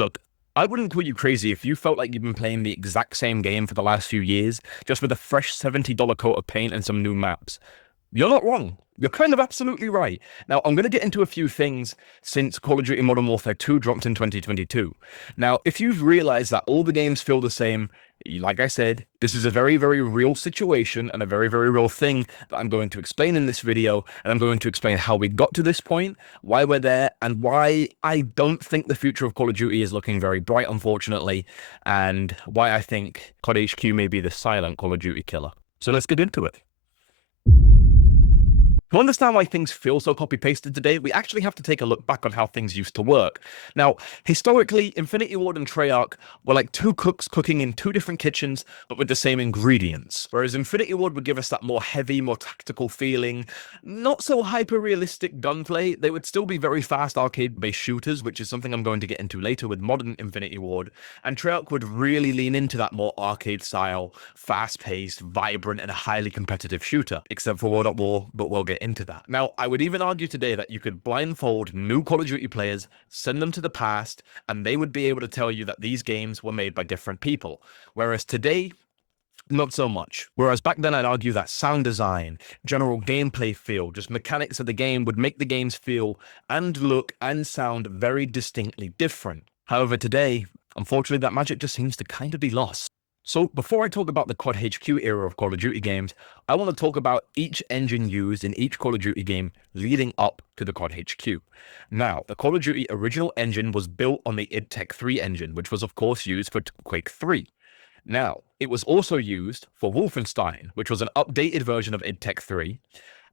Look, I wouldn't call you crazy if you felt like you've been playing the exact same game for the last few years, just with a fresh $70 coat of paint and some new maps. You're not wrong. You're kind of absolutely right. Now, I'm going to get into a few things since Call of Duty Modern Warfare 2 dropped in 2022. Now, if you've realized that all the games feel the same, like I said, this is a very, very real situation and a very, very real thing that I'm going to explain in this video. And I'm going to explain how we got to this point, why we're there, and why I don't think the future of Call of Duty is looking very bright, unfortunately, and why I think COD HQ may be the silent Call of Duty killer. So let's get into it. To understand why things feel so copy-pasted today, we actually have to take a look back on how things used to work. Now, historically, Infinity Ward and Treyarch were like two cooks cooking in two different kitchens, but with the same ingredients. Whereas Infinity Ward would give us that more heavy, more tactical feeling, not so hyper-realistic gunplay. They would still be very fast arcade-based shooters, which is something I'm going to get into later with modern Infinity Ward. And Treyarch would really lean into that more arcade-style, fast-paced, vibrant, and highly competitive shooter, except for World at War, but we'll get into that. Now, I would even argue today that you could blindfold new Call of Duty players, send them to the past, and they would be able to tell you that these games were made by different people. Whereas today, not so much. Whereas back then, I'd argue that sound design, general gameplay feel, just mechanics of the game would make the games feel and look and sound very distinctly different. However, today, unfortunately, that magic just seems to kind of be lost. So before I talk about the COD HQ era of Call of Duty games, I want to talk about each engine used in each Call of Duty game leading up to the COD HQ. Now, the Call of Duty original engine was built on the id Tech 3 engine, which was of course used for Quake 3. Now, it was also used for Wolfenstein, which was an updated version of id Tech 3,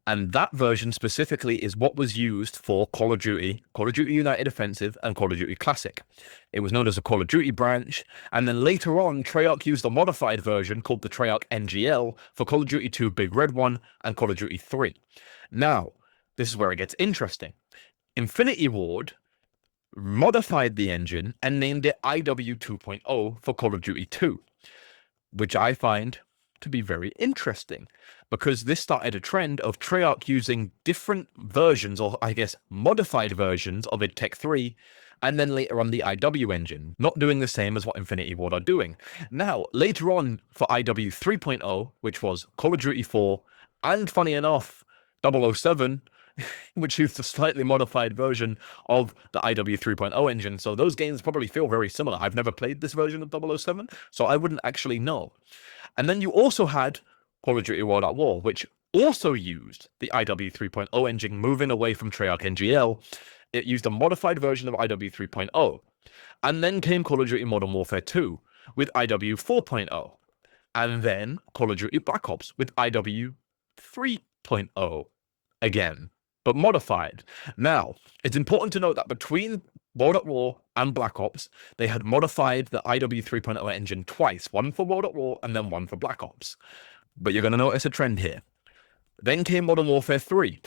and that version specifically is what was used for Call of Duty United Offensive, and Call of Duty Classic. It was known as a Call of Duty branch, and then later on, Treyarch used a modified version called the Treyarch NGL for Call of Duty 2 Big Red 1 and Call of Duty 3. Now, this is where it gets interesting. Infinity Ward modified the engine and named it IW 2.0 for Call of Duty 2, which I find to be very interesting, because this started a trend of Treyarch using different versions, or I guess modified versions of id Tech 3, and then later on the IW engine, not doing the same as what Infinity Ward are doing. Now, later on for IW 3.0, which was Call of Duty 4, and funny enough, 007, which used a slightly modified version of the IW 3.0 engine, so those games probably feel very similar. I've never played this version of 007, so I wouldn't actually know. And then you also had Call of Duty World at War, which also used the IW 3.0 engine, moving away from Treyarch NGL. It used a modified version of IW 3.0. And then came Call of Duty Modern Warfare 2 with IW 4.0. And then Call of Duty Black Ops with IW 3.0 again, but modified. Now, it's important to note that between World at War and Black Ops, they had modified the IW 3.0 engine twice, one for World at War and then one for Black Ops. But you're going to notice a trend here. Then came Modern Warfare 3,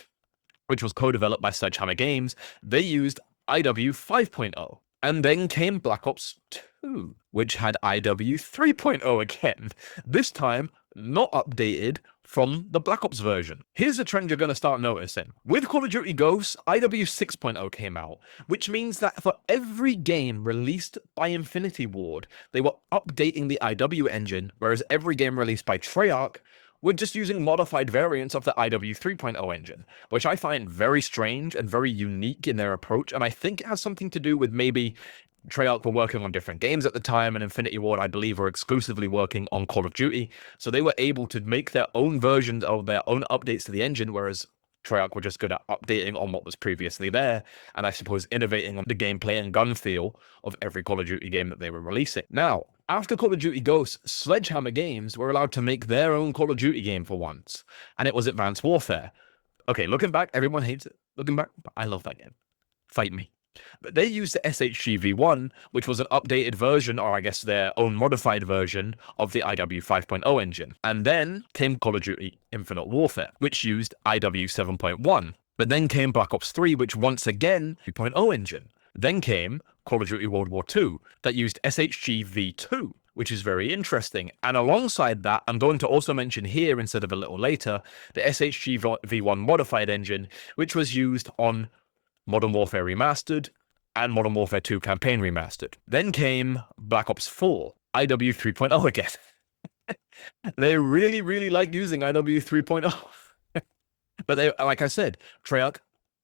which was co-developed by Sledgehammer Games. They used IW 5.0. And then came Black Ops 2, which had IW 3.0 again, this time not updated from the Black Ops version. Here's a trend you're going to start noticing. With Call of Duty Ghosts, IW 6.0 came out, which means that for every game released by Infinity Ward, they were updating the IW engine, whereas every game released by Treyarch were just using modified variants of the IW 3.0 engine, which I find very strange and very unique in their approach, and I think it has something to do with maybe Treyarch were working on different games at the time, and Infinity Ward, I believe, were exclusively working on Call of Duty, so they were able to make their own versions of their own updates to the engine, whereas Treyarch were just good at updating on what was previously there, and I suppose innovating on the gameplay and gun feel of every Call of Duty game that they were releasing. Now, after Call of Duty Ghosts, Sledgehammer Games were allowed to make their own Call of Duty game for once, and it was Advanced Warfare. Okay, looking back, everyone hates it. Looking back, but I love that game. Fight me. But they used the SHG V1, which was an updated version, or I guess their own modified version, of the IW 5.0 engine. And then came Call of Duty Infinite Warfare, which used IW 7.1. But then came Black Ops 3, which once again, 3.0 engine. Then came Call of Duty World War 2, that used SHG V2, which is very interesting. And alongside that, I'm going to also mention here, instead of a little later, the SHG V1 modified engine, which was used on Modern Warfare Remastered, and Modern Warfare 2 Campaign Remastered. Then came Black Ops 4, IW 3.0 again. They really, really like using IW 3.0. But they, like I said, Treyarch,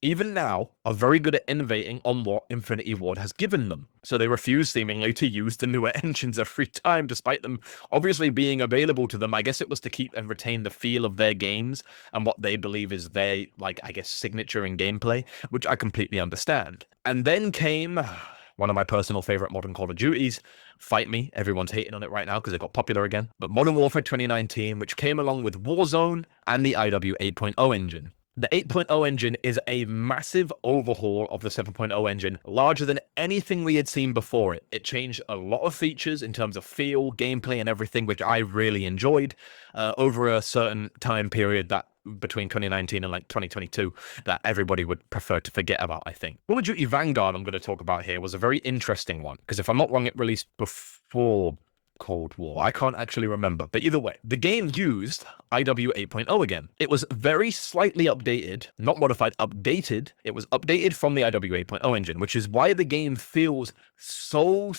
even now, are very good at innovating on what Infinity Ward has given them. So they refuse seemingly to use the newer engines every time, despite them obviously being available to them. I guess it was to keep and retain the feel of their games and what they believe is their, like, I guess, signature in gameplay, which I completely understand. And then came one of my personal favorite modern Call of Duties. Fight me, everyone's hating on it right now because it got popular again. But Modern Warfare 2019, which came along with Warzone and the IW 8.0 engine. The 8.0 engine is a massive overhaul of the 7.0 engine, larger than anything we had seen before it. It changed a lot of features in terms of feel, gameplay, and everything, which I really enjoyed over a certain time period that between 2019 and like 2022 that everybody would prefer to forget about, I think. Call of Duty Vanguard I'm going to talk about here was a very interesting one, because if I'm not wrong, it released before Cold War. I can't actually remember. But either way, the game used IW 8.0 again. It was very slightly updated, not modified, updated. It was updated from the IW 8.0 engine, which is why the game feels so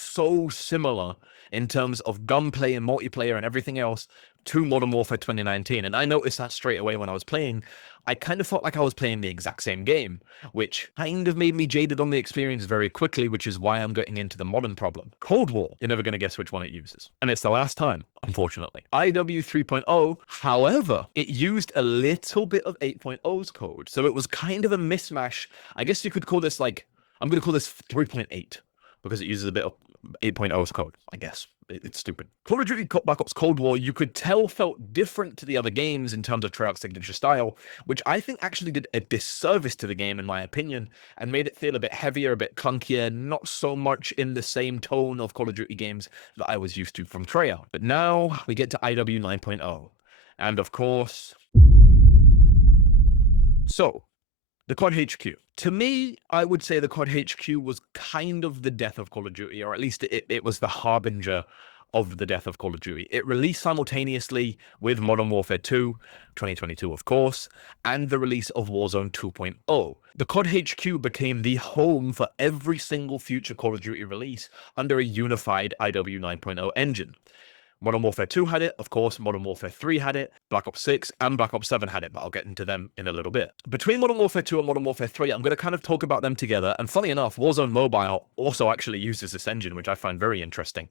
similar in terms of gunplay and multiplayer and everything else to Modern Warfare 2019. And I noticed that straight away when I was playing. I kind of felt like I was playing the exact same game, which kind of made me jaded on the experience very quickly, which is why I'm getting into the modern problem. Cold War, you're never going to guess which one it uses. And it's the last time, unfortunately. IW 3.0, however, it used a little bit of 8.0's code. So it was kind of a mismatch. I guess you could call this like, I'm going to call this 3.8 because it uses a bit of 8.0's code, I guess. It's stupid. Call of Duty Black Ops Cold War, you could tell, felt different to the other games in terms of Treyarch's signature style, which I think actually did a disservice to the game, in my opinion, and made it feel a bit heavier, a bit clunkier, not so much in the same tone of Call of Duty games that I was used to from Treyarch. But now we get to IW 9.0. And of course... So, the COD HQ. To me, I would say the COD HQ was kind of the death of Call of Duty, or at least it was the harbinger of the death of Call of Duty. It released simultaneously with Modern Warfare 2, 2022 of course, and the release of Warzone 2.0. The COD HQ became the home for every single future Call of Duty release under a unified IW 9.0 engine. Modern Warfare 2 had it, of course, Modern Warfare 3 had it, Black Ops 6 and Black Ops 7 had it, but I'll get into them in a little bit. Between Modern Warfare 2 and Modern Warfare 3, I'm going to kind of talk about them together, and funny enough, Warzone Mobile also actually uses this engine, which I find very interesting.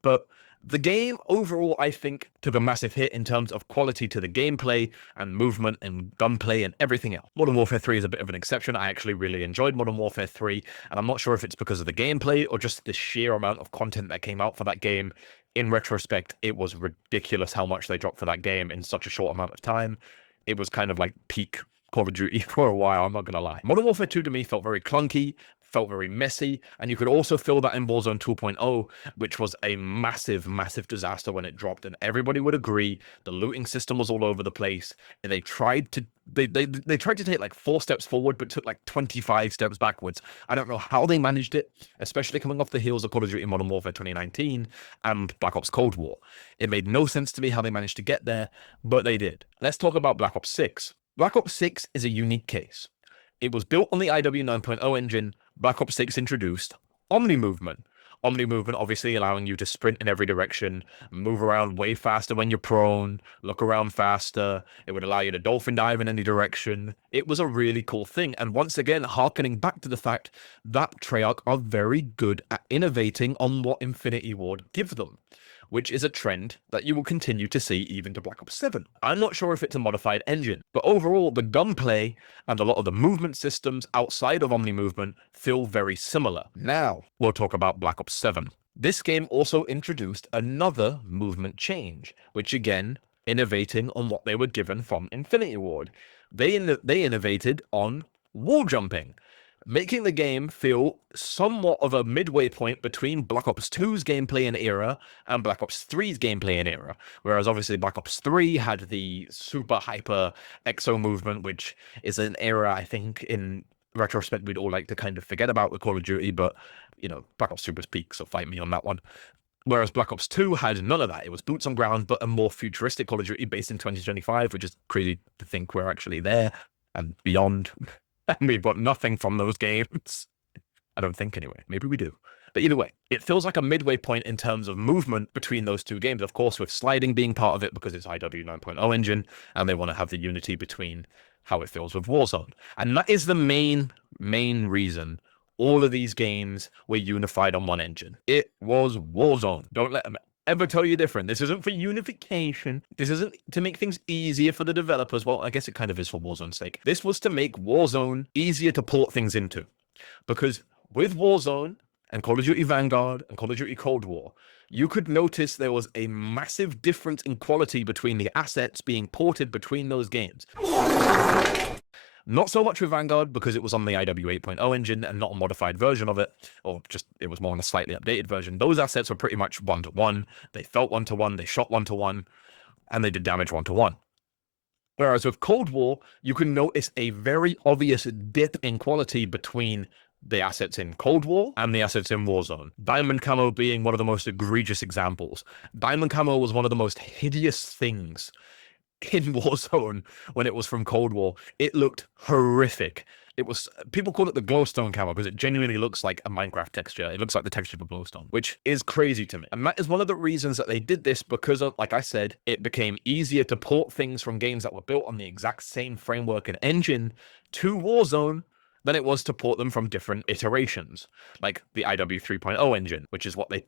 But the game overall, I think, took a massive hit in terms of quality to the gameplay and movement and gunplay and everything else. Modern Warfare 3 is a bit of an exception. I actually really enjoyed Modern Warfare 3, and I'm not sure if it's because of the gameplay or just the sheer amount of content that came out for that game. In retrospect, it was ridiculous how much they dropped for that game in such a short amount of time. It was kind of like peak Call of Duty for a while, I'm not going to lie. Modern Warfare 2 to me felt very clunky, felt very messy, and you could also feel that in Warzone 2.0, which was a massive disaster when it dropped, and everybody would agree the looting system was all over the place, and they tried to take like 4 steps forward but took like 25 steps backwards. I don't know how they managed it, especially coming off the heels of Call of Duty Modern Warfare 2019 and Black Ops Cold War. It made no sense to me how they managed to get there, but they did. Let's talk about Black Ops 6. Black Ops 6 is a unique case. It was built on the IW 9.0 engine. Black Ops 6 introduced Omni Movement. Omni Movement obviously allowing you to sprint in every direction, move around way faster when you're prone, look around faster. It would allow you to dolphin dive in any direction. It was a really cool thing, and once again, harkening back to the fact that Treyarch are very good at innovating on what Infinity Ward gives them, which is a trend that you will continue to see even to Black Ops 7. I'm not sure if it's a modified engine, but overall, the gunplay and a lot of the movement systems outside of Omni Movement feel very similar. Now, we'll talk about Black Ops 7. This game also introduced another movement change, which again, innovating on what they were given from Infinity Ward. They innovated on wall jumping, making the game feel somewhat of a midway point between Black Ops 2's gameplay and era and Black Ops 3's gameplay and era. Whereas obviously Black Ops 3 had the super hyper exo movement, which is an era I think in retrospect we'd all like to kind of forget about with Call of Duty, but you know, Black Ops 2 was peak, so fight me on that one. Whereas Black Ops 2 had none of that. It was boots on ground, but a more futuristic Call of Duty based in 2025, which is crazy to think we're actually there and beyond. And we've got nothing from those games. I don't think anyway. Maybe we do. But either way, it feels like a midway point in terms of movement between those two games. Of course, with sliding being part of it because it's IW 9.0 engine, and they want to have the unity between how it feels with Warzone. And that is the main reason all of these games were unified on one engine. It was Warzone. Don't let them ever tell you different. This isn't for unification. This isn't to make things easier for the developers. Well, I guess it kind of is for Warzone's sake. This was to make Warzone easier to port things into. Because with Warzone and Call of Duty Vanguard and Call of Duty Cold War, you could notice there was a massive difference in quality between the assets being ported between those games. Not so much with Vanguard because it was on the IW 8.0 engine and not a modified version of it, or just it was more on a slightly updated version. Those assets were pretty much 1-to-1. They felt 1-to-1, they shot 1-to-1, and they did damage 1-to-1. Whereas with Cold War, you can notice a very obvious dip in quality between the assets in Cold War and the assets in Warzone. Diamond Camo being one of the most egregious examples. Diamond Camo was one of the most hideous things in Warzone when it was from Cold War. It looked horrific. It was, people call it the glowstone camo because it genuinely looks like a Minecraft texture. It looks like the texture of a glowstone, which is crazy to me. And that is one of the reasons that they did this, because of, like I said, it became easier to port things from games that were built on the exact same framework and engine to Warzone than it was to port them from different iterations, like the IW 3.0 engine, which is what they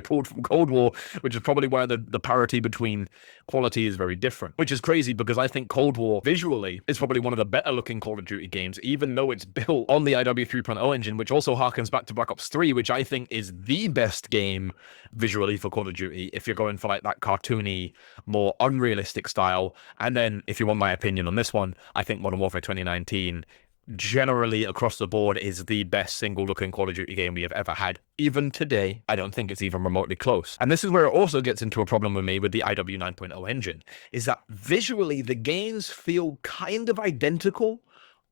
pulled from Cold War, which is probably why the parity between quality is very different, which is crazy because I think Cold War visually is probably one of the better looking Call of Duty games, even though it's built on the IW 3.0 engine, which also harkens back to Black Ops 3, which I think is the best game visually for Call of Duty if you're going for like that cartoony, more unrealistic style. And then if you want my opinion on this one, I think Modern Warfare 2019 generally across the board is the best single looking Call of Duty game we have ever had. Even today, I don't think it's even remotely close. And this is where it also gets into a problem with me with the IW 9.0 engine, is that visually the games feel kind of identical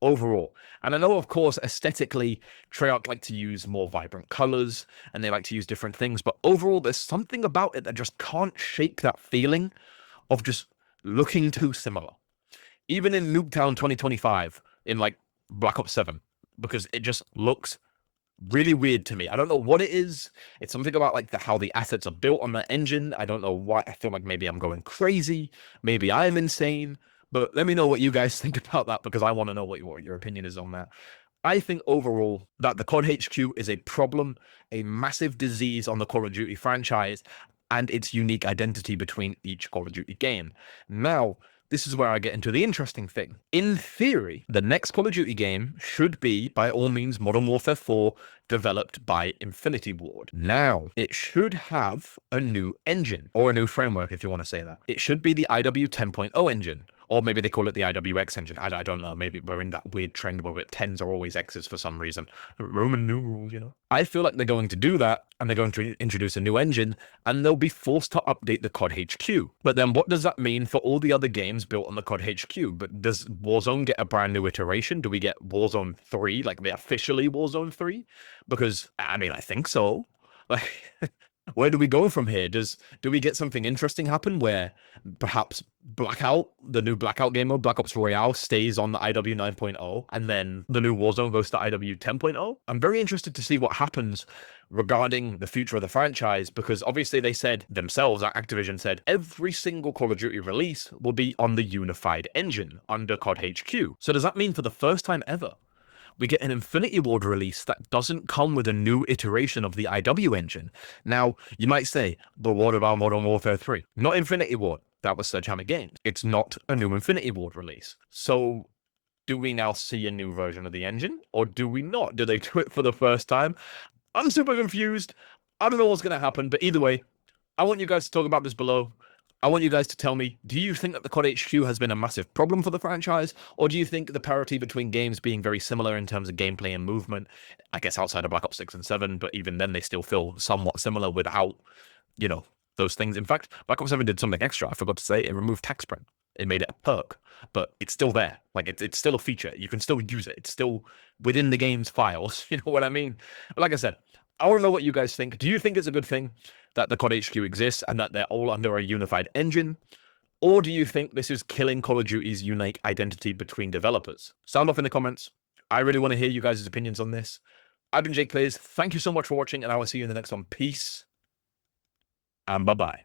overall. And I know, of course, aesthetically, Treyarch like to use more vibrant colors and they like to use different things, but overall there's something about it that just can't shake that feeling of just looking too similar. Even in Nuketown 2025, in like Black Ops 7, because it just looks really weird to me. I don't know what it is. It's something about like how the assets are built on the engine. I don't know why. I feel like maybe I'm going crazy. Maybe I'm insane. But let me know what you guys think about that, because I want to know what your opinion is on that. I think overall that the COD HQ is a problem, a massive disease on the Call of Duty franchise and its unique identity between each Call of Duty game. Now, this is where I get into the interesting thing. In theory, the next Call of Duty game should be, by all means, Modern Warfare 4, developed by Infinity Ward. Now, it should have a new engine, or a new framework, if you want to say that. It should be the IW 10.0 engine, or maybe they call it the IWX engine. I don't know. Maybe we're in that weird trend where 10s are always X's for some reason. Roman numerals, you know? I feel like they're going to do that, and they're going to introduce a new engine, and they'll be forced to update the COD HQ. But then what does that mean for all the other games built on the COD HQ? But does Warzone get a brand new iteration? Do we get Warzone 3, like the officially Warzone 3? Because, I mean, I think so. Like, where do we go from here? Do we get something interesting happen where perhaps Blackout, the new Blackout game mode, Black Ops Royale, stays on the IW 9.0 and then the new Warzone goes to IW 10.0? I'm very interested to see what happens regarding the future of the franchise, because obviously they said themselves, Activision said, every single Call of Duty release will be on the unified engine under COD HQ. So does that mean for the first time ever, we get an Infinity Ward release that doesn't come with a new iteration of the IW engine? Now, you might say, but what about Modern Warfare 3? Not Infinity Ward. That was Sledgehammer Games. It's not a new Infinity Ward release. So do we now see a new version of the engine, or do we not? Do they do it for the first time? I'm super confused. I don't know what's going to happen, but either way, I want you guys to talk about this below. I want you guys to tell me, do you think that the COD HQ has been a massive problem for the franchise? Or do you think the parity between games being very similar in terms of gameplay and movement, I guess outside of Black Ops 6 and 7, but even then they still feel somewhat similar without, you know, those things. In fact, Black Ops 7 did something extra. I forgot to say, it removed tax spread. It made it a perk, but it's still there. Like, it's still a feature. You can still use it. It's still within the game's files. You know what I mean? But like I said, I want to know what you guys think. Do you think it's a good thing that the COD HQ exists and that they're all under a unified engine? Or do you think this is killing Call of Duty's unique identity between developers? Sound off in the comments. I really want to hear you guys' opinions on this. I've been Jake Plays. Thank you so much for watching, and I will see you in the next one. Peace and bye bye.